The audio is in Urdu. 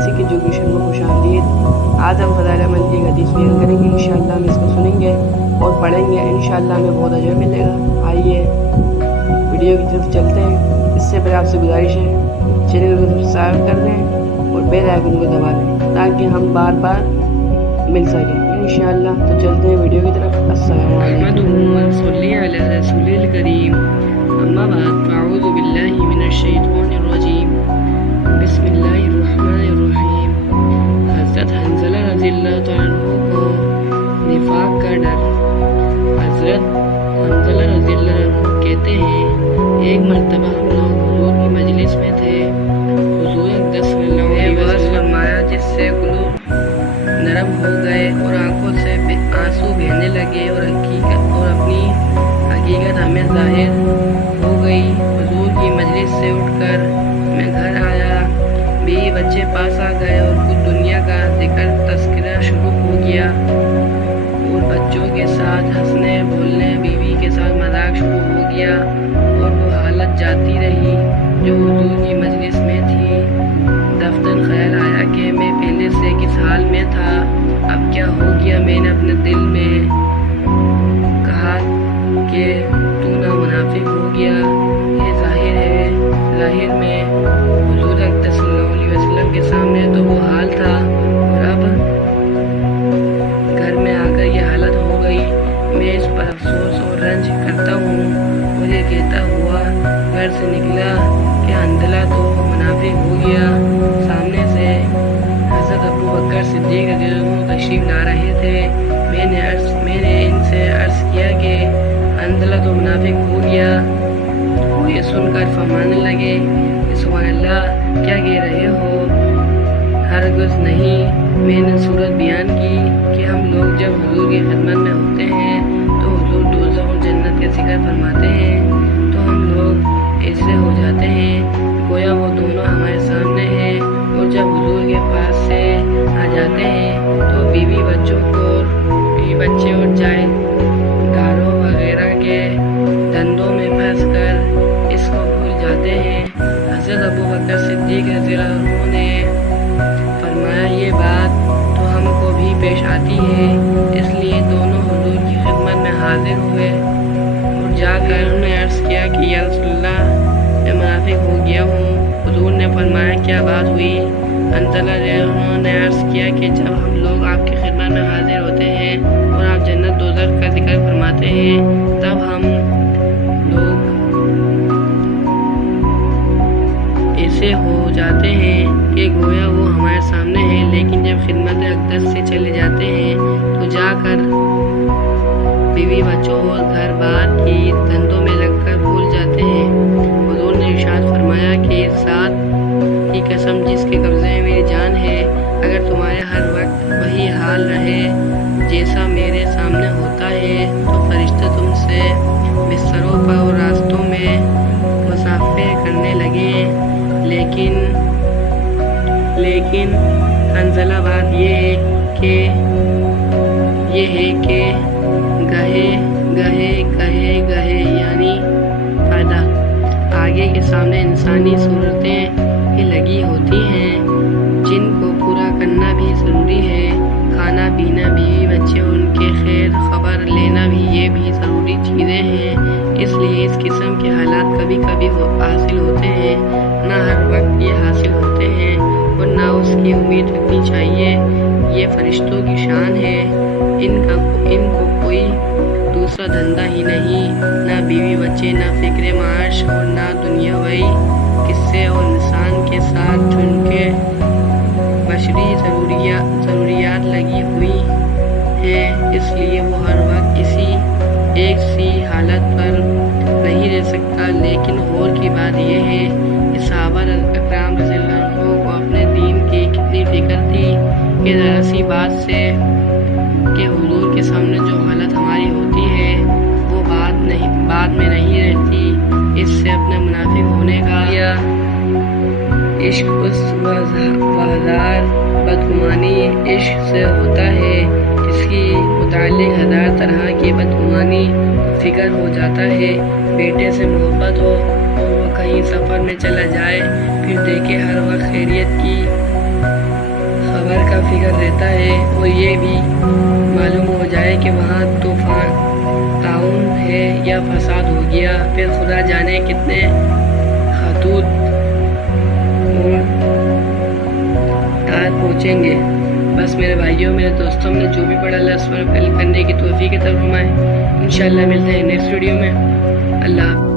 کسی کے جلوشن کو خوش آمدید۔ آج ہم فضائل عمل کی ایک حدیث بیان کریں گے، انشاءاللہ ہم اس کو سنیں گے اور پڑھیں گے، انشاءاللہ ہمیں بہت اجر ملے گا۔ آئیے ویڈیو کی طرف چلتے ہیں۔ اس سے پہلے آپ سے گزارش ہے چینل کو سبسکرائب کر دیں اور بیل آئیکن کو دبا دیں تاکہ ہم بار بار مل سکیں انشاءاللہ۔ تو چلتے ہیں ویڈیو کی طرف۔ السلام علیکم۔ صلی علی رسول الکریم، اما بعد فاعوذ باللہ من الشیطان الرجیم، بسم اللہ الرحمن الرحیم۔ حضرت حنظلہ رضی اللہ تعالیٰ عنہ کو نفاق کا ڈر۔ حضرت حنظلہ رضی اللہ عنہ کہتے ہیں، ایک مرتبہ ہم لوگ حضور کی مجلس میں تھے۔ حضور اقدس صلی اللہ علیہ وسلم فرمایا جس سے قلوب نرم ہو گئے اور آنکھوں سے آنسو بہنے لگے اور اپنی حقیقت ہمیں ظاہر ہو گئی۔ حضور کی مجلس سے اٹھ کر میں گھر آیا، بیوی بچے پاس آ گئے اور کچھ دنیا کا ذکر تذکرہ شروع ہو گیا اور بچوں کے ساتھ ہنسنے بولنے، بیوی کے ساتھ مذاق شروع ہو گیا اور وہ حالت جاتی رہی جو حضور کی مجلس میں تھی۔ دفتر خیال آیا کہ میں پہلے سے کس حال میں تھا، اب کیا ہو گیا۔ میں نے اپنے دل میں کہا کہ تو نہ منافق ہو گیا، یہ ظاہر ہے۔ ظاہر میں حضور اقدس صلی اللہ علیہ وسلم کے سامنے تو وہ حال تھا اور اب گھر میں آ کر یہ حالت ہو گئی۔ میں اس پر افسوس اور رنج کرتا ہوں۔ مجھے کہتا ہوا گھر سے نکلا کہ حنظلہ تو منافق ہو گیا۔ سامنے سے حضرت ابو بکر صدیق رضی اللہ عنہ تشریف لا رہے تھے۔ میں نے ان سے عرض کیا کہ حنظلہ تو منافق ہو گیا۔ وہ یہ سن کر فرمانے لگے کہ سبحان اللہ، کیا کہہ رہے ہو؟ ہرگز نہیں۔ میں نے صورت بیان کی کہ ہم لوگ جب حضور کی خدمت میں ہوتے ہیں تو حضور دوزخ اور جنت کا ذکر فرماتے ہیں تو ہم لوگ ایسے ہو جاتے ہیں گویا وہ دونوں ہمارے سامنے ہیں، اور جب حضور کے پاس سے آ جاتے ہیں تو بیوی بچے اور جائے داروں وغیرہ کے دندوں میں پھنس کر اس کو بھول جاتے ہیں۔ حضرت ابو بکر صدیق رضی اللہ عنہ نے فرمایا یہ بات تو ہم کو بھی پیش آتی ہے، اس لیے دونوں حضور کی خدمت میں حاضر ہوئے اور جا کر انہوں نے عرض کیا کہ یا رسول اللہ، میں منافق ہو گیا ہوں۔ حضور نے فرمایا کیا بات ہوئی؟ حنظلہ انہوں نے عرض کیا کہ جب ہم لوگ آپ کی خدمت میں حاضر ہوتے ہیں اور آپ جنت دوزخ کا ذکر فرماتے ہیں تب ہم لوگ ایسے ہو جاتے ہیں کہ گویا وہ ہمارے سامنے ہیں، لیکن جب خدمت اقدس سے چلے جاتے ہیں تو جا کر بیوی بچوں اور گھر بار کی دندوں میں لگ کر بھول جاتے ہیں۔ حضور نے ارشاد فرمایا کہ اس ذات کی قسم جس کے قبضے میں میری جان ہے، اگر تمہارے ہر وقت وہی حال رہے جیسا میرے سامنے ہوتا ہے تو فرشتے تم سے بستروں پر اور راستوں میں مسافے کرنے لگیں۔ لیکن حنظلہ بات یہ ہے کہ گہے یعنی فائدہ آگے کے سامنے انسانی صورتیں ہی لگی ہوتی ہیں جن کو پورا کرنا بھی ضروری ہے۔ کھانا پینا، بیوی بچے اور ان کے خیر خبر لینا بھی یہ بھی ضروری چیزیں ہیں۔ اس لیے اس قسم کے حالات کبھی کبھی حاصل ہوتے ہیں، نہ ہر وقت یہ حاصل ہوتے ہیں اور نہ اس کی امید رکھنی چاہیے۔ یہ فرشتوں کی شان ہے، ان کو کوئی دوسرا دھندا ہی نہیں، نہ بیوی بچے، نہ فکر معاش اور نہ دنیاوی قصے اور انسان کے ساتھ جن کے بشری ضروریات لگی ہوئی ہیں۔ اس لیے وہ ہر وقت کسی ایک سی حالت پر نہیں رہ سکتا۔ لیکن غور کی بات یہ ہے کہ صحابہ اکرام رضی اللہ عنہ کو اپنے دین کی کتنی فکر تھی کہ ذرا سی بات سے کہ حضور کے سامنے جو حالت ہماری ہوتی ہے وہ بعد میں نہیں رہتی۔ اس سے اپنے منافق ہونے کا یا عشق اس وہزار بدگمانی عشق سے ہوتا ہے جس کی متعلق ہزار طرح کی بدگمانی فکر ہو جاتا ہے۔ بیٹے سے محبت ہو اور وہ کہیں سفر میں چلا جائے، پھر دیکھے ہر وقت خیریت کی کا فکر رہتا ہے اور یہ بھی معلوم ہو جائے کہ وہاں طاعون ہے یا فساد ہو گیا، پھر خدا جانے کتنے خطوط اور تار پہنچیں گے۔ بس میرے بھائیوں، میرے دوستوں، نے جو بھی پڑھا اللہ اس پر عمل کرنے کی توفیق عطا فرمائے۔ انشاءاللہ ملتے ہیں نیکسٹ ویڈیو میں۔ اللہ